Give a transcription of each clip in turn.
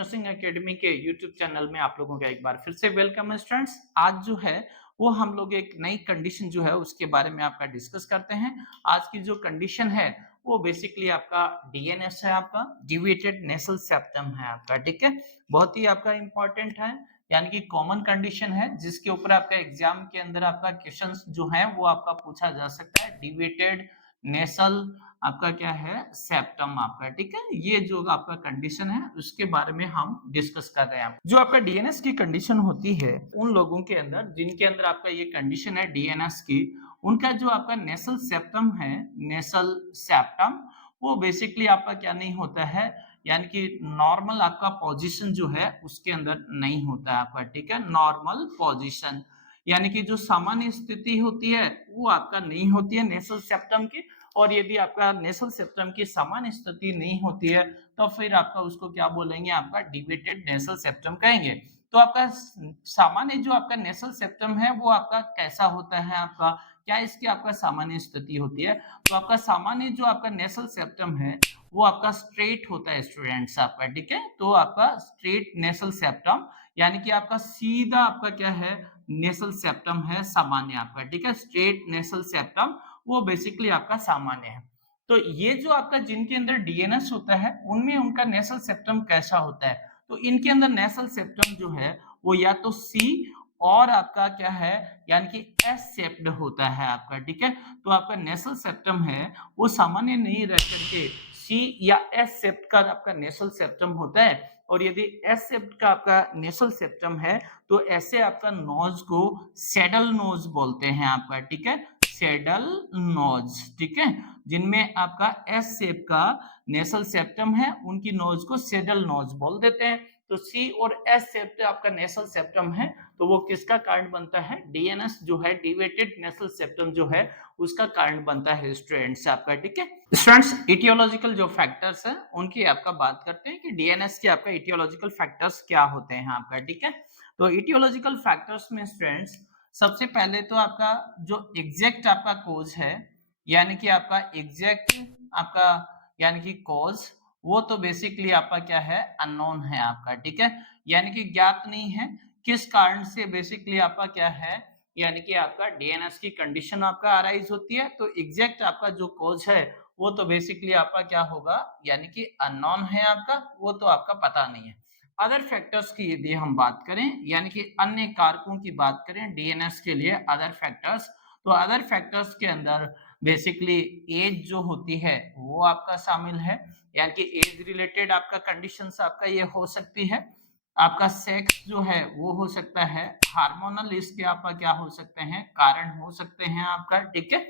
Nursing academy के YouTube channel में आप लोगों का एक बार फिर से वेलकम है स्टूडेंट्स। आज जो है वो हम लोग एक नई कंडीशन जो है उसके बारे में आपका डिस्कस करते हैं। आज की जो कंडीशन है वो बेसिकली आपका डीएनएस है, आपका डिविएटेड नेसल सेप्टम है आपका, ठीक है। बहुत ही आपका इंपॉर्टेंट है, यानी कि कॉमन कंडीशन है जिसके ऊपर आपका एग्जाम के अंदर आपका क्वेश्चंस जो है वो आपका पूछा जा सकता है। डिविएटेड नेसल आपका क्या है, सेप्टम आपका, ठीक है। ये जो आपका कंडीशन है उसके बारे में हम डिस्कस कर रहे हैं। जो आपका डीएनएस की कंडीशन होती है उन लोगों के अंदर जिनके अंदर आपका ये कंडीशन है डीएनएस की, उनका जो आपका नेसल सेप्टम है, नेसल सेप्टम, वो बेसिकली आपका क्या नहीं होता है, यानी कि नॉर्मल आपका पोजीशन जो है उसके अंदर नहीं होता है आपका, ठीक है। नॉर्मल पोजीशन यानी कि जो सामान्य स्थिति होती है वो आपका नहीं होती है नेसल सेप्टम की। और यदि आपका नेसल सेप्टम की सामान्य स्थिति नहीं होती है तो फिर आपका उसको क्या बोलेंगे, आपका डिविएटेड नेसल सेप्टम कहेंगे। तो आपका सामान्य जो आपका नेसल सेप्टम है वो आपका कैसा होता है, आपका क्या इसकी आपका सामान्य स्थिति होती है। तो आपका सामान्य जो आपका नेसल सेप्टम है वो आपका स्ट्रेट होता है स्टूडेंट्स आपका, ठीक है। तो आपका स्ट्रेट नेसल सेप्टम यानी कि आपका सीधा आपका क्या है, नेसल सेप्टम है सामान्य आपका, ठीक है। स्ट्रेट नेसल सेप्टम वो बेसिकली आपका सामान्य है। तो ये जो आपका जिनके अंदर डीएनएस होता है उनमें उनका नेसल सेप्टम कैसा होता है, तो इनके अंदर नेसल सेप्टम जो है वो या तो सी और आपका क्या है, यानी कि एस शेप्ड होता है आपका, ठीक है। तो आपका नेसल सेप्टम है वो सामान्य नहीं रह करके सी या एस शेप्ड का आपका नेसल सेप्टम होता है। और यदि एस शेप्ड का आपका नेसल सेप्टम है तो ऐसे आपका नोज को सैडल नोज बोलते हैं आपका, ठीक है। सैडल नोज, ठीक है। जिनमें आपका एस शेप का नेसल सेप्टम है उनकी नोज को सैडल नोज बोल देते हैं। तो सी और एस शेप का आपका नेसल सेप्टम है तो वो किसका कारण बनता है, डीएनएस जो है डिविएटेड नेसल सेप्टम जो है उसका कारण बनता है स्टूडेंट्स आपका, ठीक है। स्टूडेंट्स इटियोलॉजिकल जो फैक्टर्स हैं उनकी आपका बात करते हैं कि डीएनएस के आपका इटियोलॉजिकल फैक्टर्स क्या होते हैं आपका, ठीक है। तो इटियोलॉजिकल फैक्टर्स में स्टूडेंट्स सबसे पहले तो आपका जो एग्जैक्ट आपका कोज है, यानी कि आपका एग्जैक्ट आपका यानी कि कॉज, वो तो बेसिकली आपका क्या है, अननोन है आपका, ठीक है। यानी कि ज्ञात नहीं है किस कारण से बेसिकली आपका क्या है, यानी कि आपका डीएनएस की कंडीशन आपका अराइज होती है। तो एग्जैक्ट आपका जो कॉज है वो तो बेसिकली आपका क्या होगा, यानी कि अननोन है आपका, वो तो आपका पता नहीं है। अदर फैक्टर्स की यदि हम बात करें, यानी कि अन्य कारकों की बात करें डीएनएस के लिए अदर फैक्टर्स, तो अदर फैक्टर्स के अंदर बेसिकली एज जो होती है वो आपका शामिल है, यानी कि एज रिलेटेड आपका कंडीशंस आपका ये हो सकती है। आपका सेक्स जो है वो हो सकता है, हार्मोनल इसके आपका क्या हो सकते हैं, कारण हो सकते हैं आपका, ठीक है।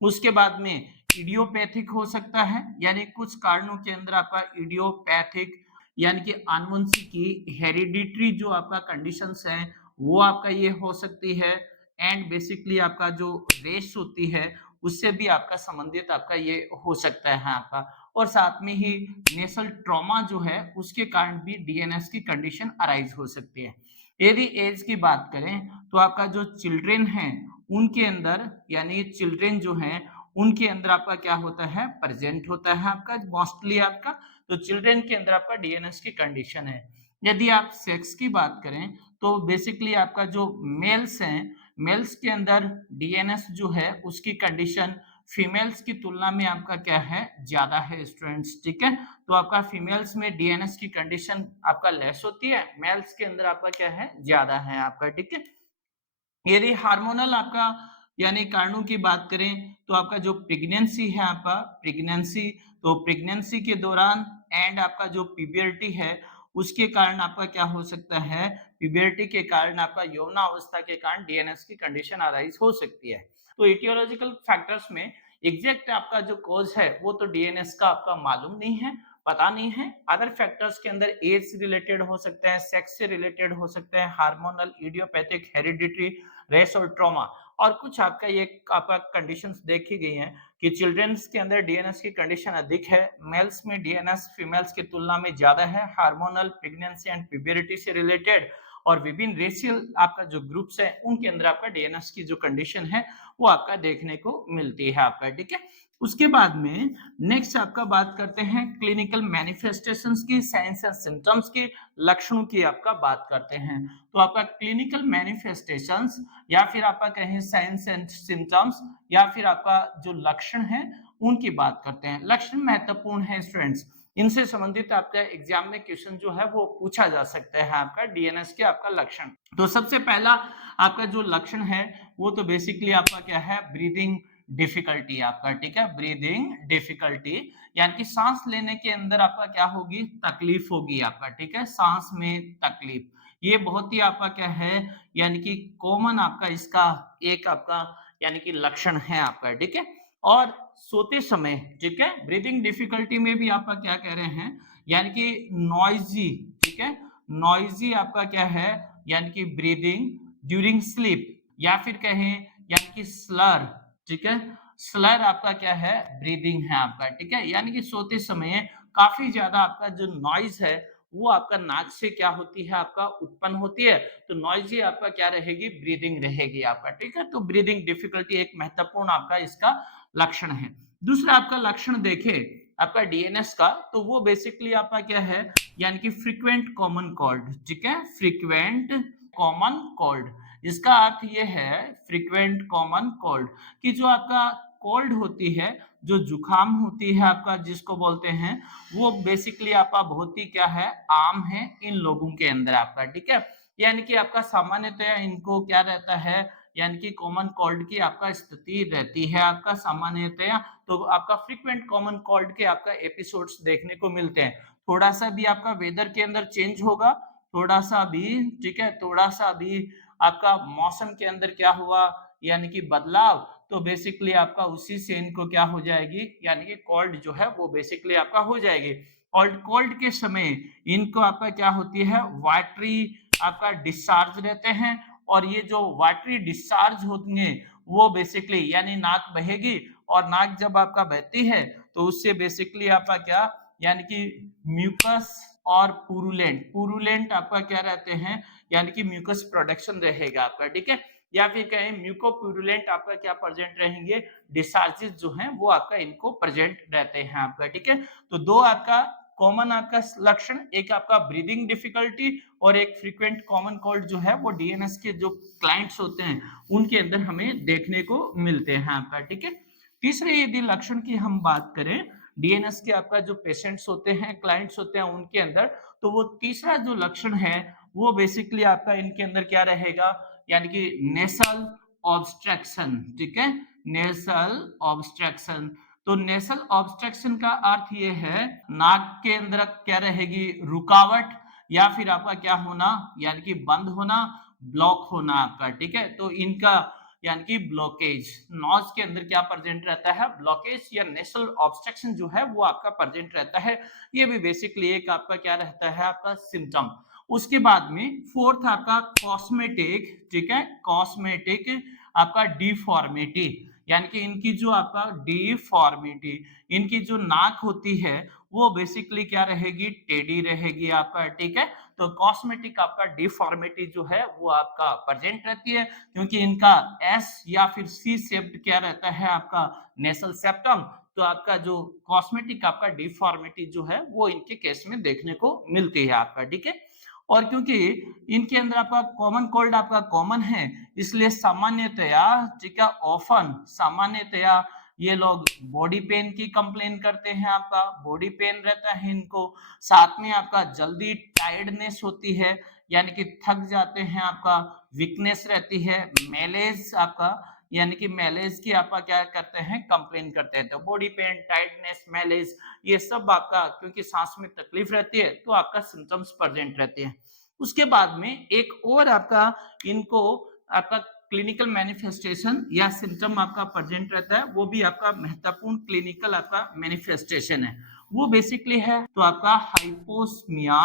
उसके बाद में इडियोपैथिक हो सकता है, यानी कुछ कारणों के अंदर आपका इडियोपैथिक यानी कि आनुवंशिकी हेरिडिटरी जो आपका कंडीशंस है वो आपका ये हो सकती है। एंड बेसिकली आपका जो रेस होती है उससे भी आपका संबंधित आपका ये हो सकता है आपका। और साथ में ही नेसल ट्रॉमा जो है उसके कारण भी डीएनएस की कंडीशन अराइज हो सकती है। यदि एज की बात करें तो आपका जो चिल्ड्रेन है उनके अंदर, यानी चिल्ड्रेन जो हैं उनके अंदर आपका क्या होता है, प्रेजेंट होता है आपका मोस्टली आपका। तो चिल्ड्रेन के अंदर आपका डीएनएस की कंडीशन है। यदि आप सेक्स की बात करें तो बेसिकली आपका जो मेल्स हैं, मेल्स के अंदर डीएनएस जो है उसकी कंडीशन फीमेल्स की तुलना में आपका क्या है, ज्यादा है स्टूडेंट्स, ठीक है। तो आपका फीमेल्स में डीएनएस की कंडीशन आपका लेस होती है, मेल्स के अंदर आपका क्या है, ज्यादा है आपका, ठीक है। यदि हार्मोनल आपका यानी कारणों की बात करें तो आपका जो प्रेगनेंसी है आपका, प्रेगनेंसी, तो प्रेगनेंसी के दौरान एंड आपका जो प्यूबर्टी है उसके कारण आपका क्या हो सकता है, प्यूबर्टी के कारण आपका यौनावस्था के कारण डीएनएस की कंडीशन अराइज हो सकती है। तो इटियोलॉजिकल फैक्टर्स में एग्जैक्ट आपका जो कॉज है वो तो डीएनएस का आपका मालूम नहीं है, पता नहीं है। अदर फैक्टर्स के अंदर एज से रिलेटेड हो सकते हैं, सेक्स से रिलेटेड हो सकते हैं, हार्मोनल, इडियोपैथिक, हेरिडिटरी, रेस और ट्रॉमा। और कुछ आपका ये आपका कंडीशंस देखी गई हैं कि चिल्ड्रंस के अंदर डीएनएस की कंडीशन अधिक है, मेल्स में डीएनएस फीमेल्स की तुलना में ज्यादा है, हार्मोनल, प्रेगनेंसी एंड प्यूबरिटी से रिलेटेड। और विभिन्न रेशियल आपका जो ग्रुप्स है उनके अंदर आपका डीएनएस की जो कंडीशन है वो आपका देखने को मिलती है आपका, ठीक है। उसके बाद में नेक्स्ट आपका बात करते हैं क्लिनिकल मैनिफेस्टेशंस की, साइंस एंड सिम्टम्स की, लक्षणों की आपका बात करते हैं। तो आपका क्लिनिकल मैनिफेस्टेशंस या फिर आपका कहें साइंस एंड सिम्टम्स या फिर आपका जो लक्षण है उनकी बात करते हैं। लक्षण महत्वपूर्ण है स्टूडेंट्स, इनसे संबंधित आपका एग्जाम में क्वेश्चन जो है वो पूछा जा सकता है आपका डीएनएस के आपका लक्षण। तो सबसे पहला आपका जो लक्षण है वो तो बेसिकली आपका क्या है, ब्रीदिंग डिफिकल्टी आपका, ठीक है, ब्रीदिंग डिफिकल्टी यानी कि सांस लेने के अंदर आपका क्या होगी, तकलीफ होगी आपका, ठीक है, सांस में तकलीफ। ये बहुत ही आपका क्या है, यानी कि कॉमन आपका इसका एक आपका यानी कि लक्षण है आपका, ठीक है। और सोते समय, ठीक है, ब्रीदिंग डिफिकल्टी में भी आपका क्या कह रहे हैं, यानी कि नॉइजी, ठीक है, नॉइजी आपका क्या है, यानी कि ब्रीदिंग ड्यूरिंग स्लीप या फिर कहें यानी कि स्लर, ठीक है, स्लर आपका क्या है, ब्रीदिंग है आपका, ठीक है, यानी कि सोते समय काफी ज्यादा आपका जो नॉइज है वो आपका नाक से क्या होती है, आपका उत्पन्न होती है। तो नॉइजी आपका क्या रहेगी, ब्रीदिंग रहेगी आपका, ठीक है। तो ब्रीदिंग डिफिकल्टी एक महत्वपूर्ण आपका इसका लक्षण है। दूसरा आपका लक्षण देखें आपका डीएनएस का, तो वो बेसिकली आपका क्या है, यानी कि फ्रीक्वेंट कॉमन कोल्ड, ठीक है, फ्रीक्वेंट कॉमन कोल्ड। इसका अर्थ ये है फ्रीक्वेंट कॉमन कोल्ड कि जो आपका कोल्ड होती है, जो जुकाम होती है आपका जिसको बोलते हैं, वो बेसिकली आपका बहुत ही क्या है, आम है इन लोगों के अंदर आपका, ठीक है। यानी कि आपका सामान्यतया इनको क्या रहता है, यानी कि कॉमन कोल्ड की आपका स्थिति रहती है आपका सामान्यतया। तो आपका फ्रीक्वेंट कॉमन कोल्ड के आपका एपिसोड्स देखने को मिलते हैं। थोड़ा सा भी आपका वेदर के अंदर चेंज होगा, थोड़ा सा भी, ठीक है, थोड़ा सा भी आपका मौसम के अंदर क्या हुआ, यानी कि बदलाव, तो बेसिकली आपका उसी से इनको क्या हो जाएगी, यानी कि कोल्ड जो है वो बेसिकली आपका हो जाएगी। और कोल्ड के समय इनको आपका क्या होती है, वाटरी आपका डिस्चार्ज रहते हैं। और ये जो वाटरी डिस्चार्ज होंगे वो बेसिकली यानी नाक बहेगी, और नाक जब आपका बहती है तो उससे बेसिकली आपका क्या, यानी कि म्यूकस और पुरुलेंट, पुरुलेंट आपका क्या रहते हैं, यानी कि म्यूकस प्रोडक्शन रहेगा आपका, ठीक है, या फिर कहें म्यूकोप्यूरुलेंट आपका क्या प्रेजेंट रहेंगे, डिस्चार्जेस जो हैं वो आपका इनको प्रेजेंट रहते हैं आपका, ठीक है। तो दो आपका कॉमन आपका लक्षण, एक आपका ब्रीदिंग डिफिकल्टी और एक फ्रीक्वेंट कॉमन कोल्ड जो है वो डीएनएस के जो क्लाइंट्स होते हैं उनके अंदर हमें देखने को मिलते हैं आपका, ठीक है। तीसरे यदि लक्षण की हम बात करें डीएनएस के आपका जो पेशेंट्स होते हैं, क्लाइंट्स होते हैं उनके अंदर, तो वो तीसरा जो लक्षण है वो बेसिकली आपका इनके अंदर क्या रहेगा, यानी कि नेसल ऑब्स्ट्रक्शन, ठीक है, नेसल ऑब्स्ट्रक्शन। तो नेसल ऑब्स्ट्रक्शन का अर्थ ये है नाक के अंदर क्या रहेगी, रुकावट या फिर आपका क्या होना, यानी कि बंद होना, ब्लॉक होना आपका, ठीक है। तो इनका यानी कि ब्लॉकेज, नॉज के अंदर क्या प्रेजेंट रहता है, ब्लॉकेज या नेसल ऑब्स्ट्रक्शन जो है वो आपका प्रेजेंट रहता है। ये भी बेसिकली एक आपका क्या रहता है, आपका सिम्टम। उसके बाद में फोर्थ आपका कॉस्मेटिक, ठीक है, कॉस्मेटिक आपका डिफॉर्मिटी, यानी कि इनकी जो आपका डिफॉर्मिटी, इनकी जो नाक होती है वो बेसिकली क्या रहेगी, टेढ़ी रहेगी आपका, ठीक है। तो कॉस्मेटिक आपका डिफॉर्मिटी जो है वो आपका प्रेजेंट रहती है, क्योंकि इनका एस या फिर सी शेप्ड क्या रहता है आपका नेसल सेप्टम। तो आपका जो कॉस्मेटिक आपका डिफॉर्मिटी जो है वो इनके केस में देखने को मिलती है आपका, ठीक है। और क्योंकि इनके अंदर आपका कॉमन कोल्ड आपका कॉमन है, इसलिए सामान्यतया, ठीक है, ऑफन सामान्यतया ये लोग बॉडी पेन की कंप्लेन करते हैं, आपका बॉडी पेन रहता है इनको, साथ में आपका जल्दी टायर्डनेस होती है, यानी कि थक जाते हैं आपका, वीकनेस रहती है, मैलेज आपका, यानी कि मैलेज की आपका क्या करते हैं, कंप्लेन करते हैं। तो बॉडी पेन, टायर्डनेस, मैलेज, ये सब आपका क्योंकि सांस में तकलीफ रहती है तो आपका सिम्टम्स प्रेजेंट रहते हैं। उसके बाद में एक और आपका इनको आपका क्लिनिकल मैनिफेस्टेशन या सिम्टम आपका प्रेजेंट रहता है, वो भी आपका महत्वपूर्ण क्लिनिकल आपका मैनिफेस्टेशन है। वो बेसिकली है तो आपका हाइपोस्मिया,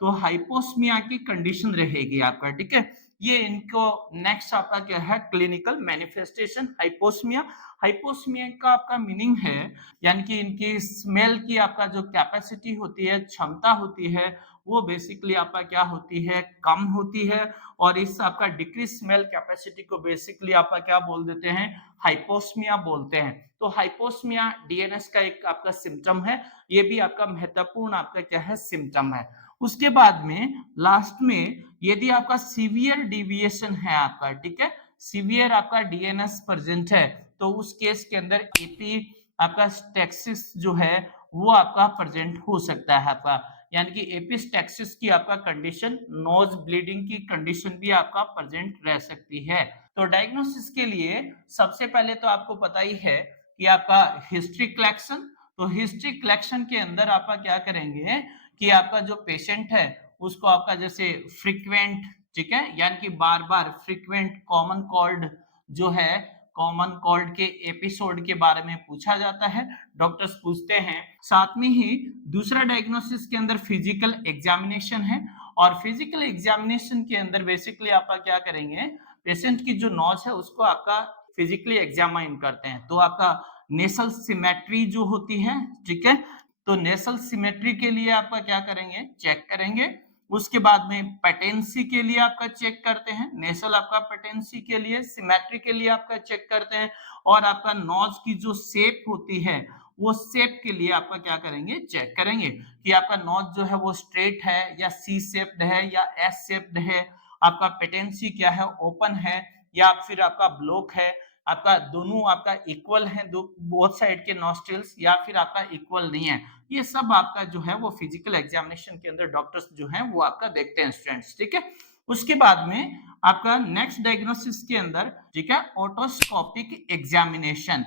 तो हाइपोस्मिया की कंडीशन रहेगी आपका, ठीक है। ये इनको नेक्स्ट आपका क्या है, क्लिनिकल मैनिफेस्टेशन हाइपोस्मिया। हाइपोस्मिया का आपका मीनिंग है यानी कि इनकी स्मेल की आपका जो कैपेसिटी होती है, क्षमता होती है, वो बेसिकली आपका क्या होती है, कम होती है। और इस आपका डिक्रीज स्मेल कैपेसिटी को बेसिकली आपका क्या बोल देते हैं, हाइपोस्मिया बोलते हैं। तो हाइपोस्मिया डीएनएस का एक आपका सिम्टम है, ये भी आपका महत्वपूर्ण आपका क्या है, सिम्टम है। उसके बाद में लास्ट में यदि आपका सीवियर डिविएशन है आपका, ठीक है, सीवियर आपका डीएनएस प्रेजेंट है, तो उस केस के अंदर एपी आपका स्टेक्सिस जो है वो आपका प्रेजेंट हो सकता है आपका, यानी कि एपिस्टेक्सिस की आपका कंडीशन, नोज ब्लीडिंग की कंडीशन भी आपका प्रेजेंट रह सकती है। तो डायग्नोसिस के लिए सबसे पहले तो आपको पता ही है कि आपका हिस्ट्री कलेक्शन, तो हिस्ट्री कलेक्शन के अंदर आपका क्या करेंगे कि आपका जो पेशेंट है उसको आपका जैसे फ्रीक्वेंट, ठीक है, यानी कि बार बार फ्रीक्वेंट कॉमन कोल्ड जो है, कॉमन कोल्ड के एपिसोड के बारे में पूछा जाता है, डॉक्टर्स पूछते हैं। साथ में ही दूसरा डायग्नोसिस के अंदर फिजिकल एग्जामिनेशन है, और फिजिकल एग्जामिनेशन के अंदर बेसिकली आपका क्या करेंगे, पेशेंट की जो नोज है उसको आपका फिजिकली एग्जामाइन करते हैं। तो आपका नेसल सिमेट्री जो होती है, ठीक है, तो नेसल सिमेट्री के लिए आपका क्या करेंगे, चेक करेंगे। उसके बाद में पेटेंसी के लिए आपका चेक करते हैं, नेसल आपका पेटेंसी के लिए, सिमेट्री के लिए आपका चेक करते हैं, और आपका नोज की जो शेप होती है वो शेप के लिए आपका क्या करेंगे, चेक करेंगे कि आपका नोज जो है वो स्ट्रेट है या सी शेप्ड है या एस शेप्ड है, आपका पेटेंसी क्या है, ओपन है या फिर आपका ब्लॉक है, आपका दोनों आपका इक्वल है, दो बोथ साइड के नॉस्ट्रिल्स, या फिर आपका इक्वल नहीं है। ये सब आपका जो है वो फिजिकल एग्जामिनेशन के अंदर डॉक्टर्स जो हैं वो आपका देखते हैं स्टूडेंट्स, ठीक है। उसके बाद में आपका नेक्स्ट डायग्नोसिस के अंदर, ठीक है, otoscopic examination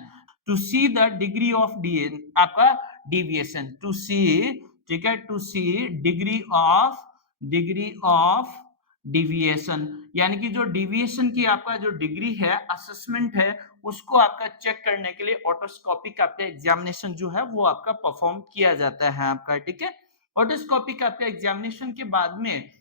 to see the degree of डीएन आपका डिविएशन, टू सी, ठीक है, to see degree of deviation, यानी कि जो डिविएशन की आपका जो डिग्री है, असेसमेंट है, उसको आपका चेक करने के लिए ऑटोस्कोपिक आपका एग्जामिनेशन जो है वो आपका परफॉर्म किया जाता है आपका, ठीक है। ऑटोस्कोपिक आपका एग्जामिनेशन के बाद में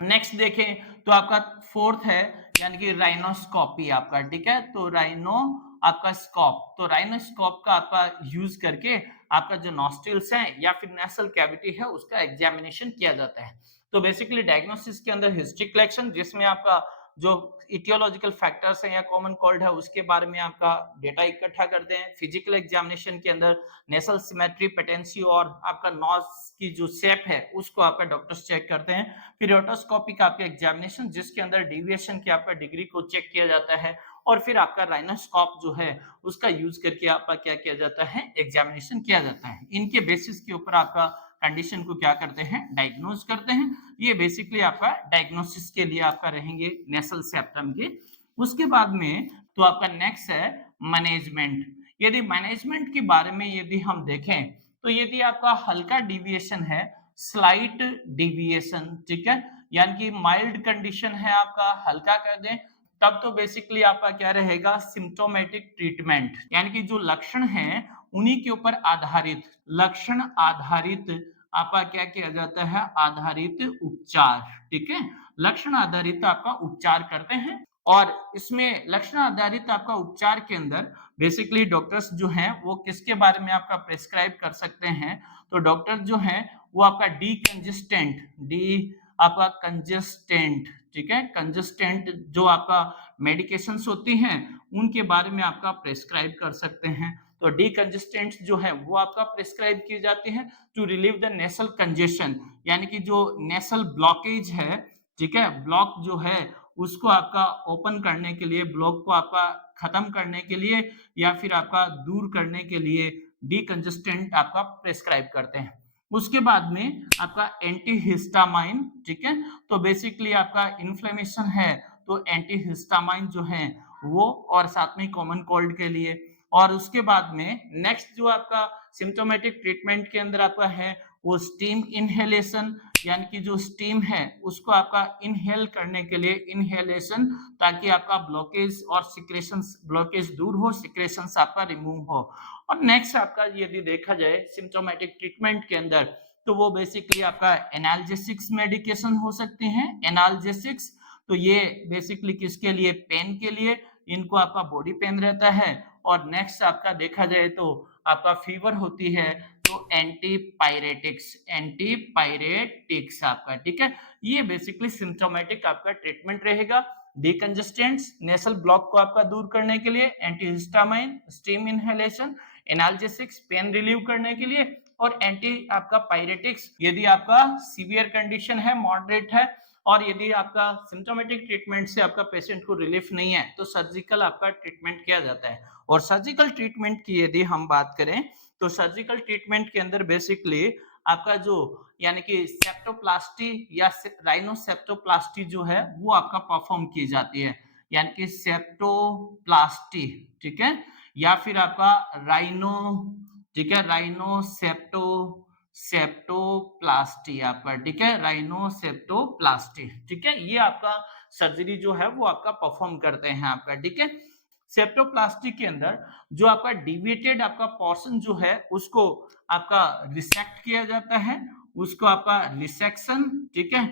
नेक्स्ट देखें तो आपका फोर्थ है, यानी कि राइनोस्कोपी आपका, ठीक है। तो राइनो आपका स्कोप, तो राइनोस्कोप का आपका यूज करके आपका जो नॉस्ट्रिल्स है या फिर नेसल कैविटी है उसका एग्जामिनेशन किया जाता है। तो बेसिकली डायग्नोसिस के अंदर हिस्ट्री कलेक्शन, जिसमें आपका जो इटियोलॉजिकल फैक्टर्स हैं या कॉमन कोल्ड है उसके बारे में आपका डेटा इकट्ठा करते हैं। फिजिकल एग्जामिनेशन के अंदर नेसल सिमेट्री, पेटेंसी और आपका नोज की जो शेप है उसको आपका डॉक्टर्स चेक करते हैं। फिर ऑटोस्कोपिक आपका एग्जामिनेशन, जिसके अंदर डेविएशन की आपका डिग्री को चेक किया जाता है, और फिर आपका राइनोस्कोप जो है उसका यूज करके आपका क्या किया जाता है, एग्जामिनेशन किया जाता है। इनके बेसिस के ऊपर आपका कंडीशन को क्या करते हैं, डायग्नोज करते हैं। ये बेसिकली आपका डायग्नोसिस के लिए आपका रहेंगे नेसल सेप्टम के। उसके बाद में तो आपका नेक्स्ट है मैनेजमेंट। यदि मैनेजमेंट के बारे में यदि हम देखें तो यदि आपका हल्का डिविएशन है, स्लाइट डिविएशन, ठीक है, यानी कि माइल्ड कंडीशन है आपका, हल्का कर दें, तब तो बेसिकली आपका क्या रहेगा, सिम्टोमेटिक ट्रीटमेंट, यानी कि जो लक्षण हैं उन्हीं के ऊपर आधारित, लक्षण आधारित आपका क्या किया जाता है, आधारित उपचार, ठीक है, लक्षण आधारित आपका उपचार करते हैं। और इसमें लक्षण आधारित आपका उपचार के अंदर बेसिकली डॉक्टर्स जो हैं वो किसके बारे में आपका प्रेस्क्राइब कर सकते हैं, तो डॉक्टर जो हैं वो आपका डी आपका कंजेस्टेंट, ठीक है, कंजेस्टेंट जो आपका मेडिकेशंस होती हैं उनके बारे में आपका प्रेस्क्राइब कर सकते हैं। तो डीकंजेस्टेंट जो है वो आपका प्रेस्क्राइब किए जाते हैं to relieve the nasal congestion, यानी कि जो नेसल ब्लॉकेज है, ठीक है, ब्लॉक जो है उसको आपका ओपन करने के लिए, ब्लॉक को आपका खत्म करने के लिए या फिर आपका दूर करने के लिए डीकंजेस्टेंट आपका प्रेस्क्राइब करते हैं। उसके बाद में आपका एंटीहिस्टामाइन, ठीक है, तो बेसिकली आपका इन्फ्लेमेशन है तो एंटीहिस्टामाइन जो है वो, और साथ में कॉमन कोल्ड के लिए। और उसके बाद में नेक्स्ट जो आपका सिम्टोमेटिक ट्रीटमेंट के अंदर आपका है वो स्टीम इनहेलेशन, यानी कि जो स्टीम है उसको आपका इनहेल करने के लिए इनहेलेशन, ताकि आपका ब्लॉकेज और सिक्रेशंस, ब्लॉकेज दूर हो, सिक्रेशंस आपका रिमूव हो। और नेक्स्ट आपका यदि देखा जाए सिम्टोमेटिक ट्रीटमेंट के अंदर तो वो बेसिकली आपका एनाल्जेसिक्स मेडिकेशन हो सकते हैं, एनाल्जेसिक्स, तो ये बेसिकली किसके लिए, पेन के लिए, इनको आपका बॉडी पेन रहता है। और नेक्स्ट आपका देखा जाए तो आपका फीवर होती है तो एंटीपायरेटिक्स आपका, ठीक है। ये बेसिकली सिम्प्टोमेटिक आपका ट्रीटमेंट रहेगा। डिकंजेस्टेंट्स, नेसल ब्लॉक को आपका दूर करने के लिए antihistamine, steam inhalation, analgesics pain relieve करने के लिए, और एंटी आपका पायरेटिक्स यदि आपका सीवियर कंडीशन है, मॉडरेट है, और यदि आपका सिम्प्टोमेटिक ट्रीटमेंट से आपका पेशेंट को रिलीफ नहीं है तो सर्जिकल आपका ट्रीटमेंट किया जाता है। और सर्जिकल ट्रीटमेंट की यदि हम बात करें तो सर्जिकल ट्रीटमेंट के अंदर बेसिकली आपका जो यानी कि सेप्टोप्लास्टी या राइनोसेप्टोप्लास्टी जो है वो आपका परफॉर्म की जाती है, यानी कि सेप्टोप्लास्टी, ठीक है, या फिर आपका राइनो, ठीक है, सेप्टोप्लास्टी आपका, ठीक है, राइनोसेप्टोप्लास्टी, ठीक है, ये आपका सर्जरी जो है वो आपका परफॉर्म करते हैं आपका, ठीक है। सेप्टोप्लास्टी के अंदर जो आपका डिविएटेड आपका पोर्शन जो है उसको आपका रिसेक्ट किया जाता है, उसको आपका रिसेक्शन, ठीक है,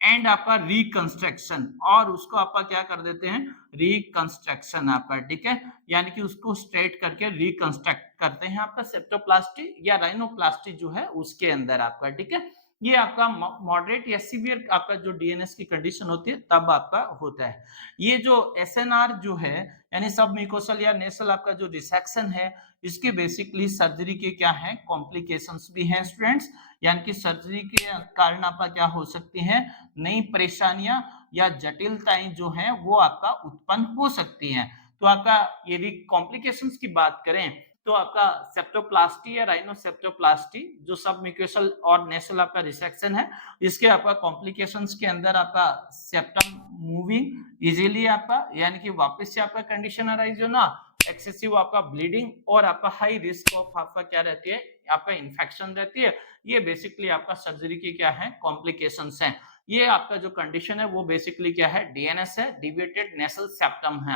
एंड आपका रिकंस्ट्रक्शन, और उसको आपका क्या कर देते हैं, रिकंस्ट्रक्शन आपका, ठीक है, यानी कि उसको स्ट्रेट करके रिकंस्ट्रक्ट करते हैं आपका सेप्टोप्लास्टी या राइनोप्लास्टी जो है उसके अंदर आपका, ठीक है। ये आपका मॉडरेट या सीवियर आपका जो डीएनएस की कंडीशन होती है तब आपका होता है। ये जो एसएनआर जो है यानी सब म्यूकोसल या नेसल आपका जो डिसेक्शन है, इसके बेसिकली सर्जरी के क्या है कॉम्प्लिकेशंस भी हैं स्टूडेंट्स, यानी कि सर्जरी के कारण आपका क्या हो सकती है, नई परेशानियां या जटिलताएं जो हैं वो आपका उत्पन्न हो सकती हैं। तो आपका यदि कॉम्प्लिकेशंस की बात करें तो आपका सेप्टोप्लास्टी या राइनोसेप्टोप्लास्टी जो सब म्यूकोसल और नेसल आपका रिसेक्शन है, इसके आपका कॉम्प्लिकेशंस के अंदर आपका सेप्टम मूविंग इजीली आपका, यानी कि वापस से आपका कंडीशन अराइज होना, एक्सेसिव आपका ब्लीडिंग, और आपका हाई रिस्क ऑफ आपका क्या रहती है, आपका इन्फेक्शन रहती है। ये बेसिकली आपका सर्जरी की क्या है कॉम्प्लिकेशंस हैं। ये आपका जो कंडीशन है वो बेसिकली क्या है, डीएनएस है, डिविएटेड नेसल सेप्टम है।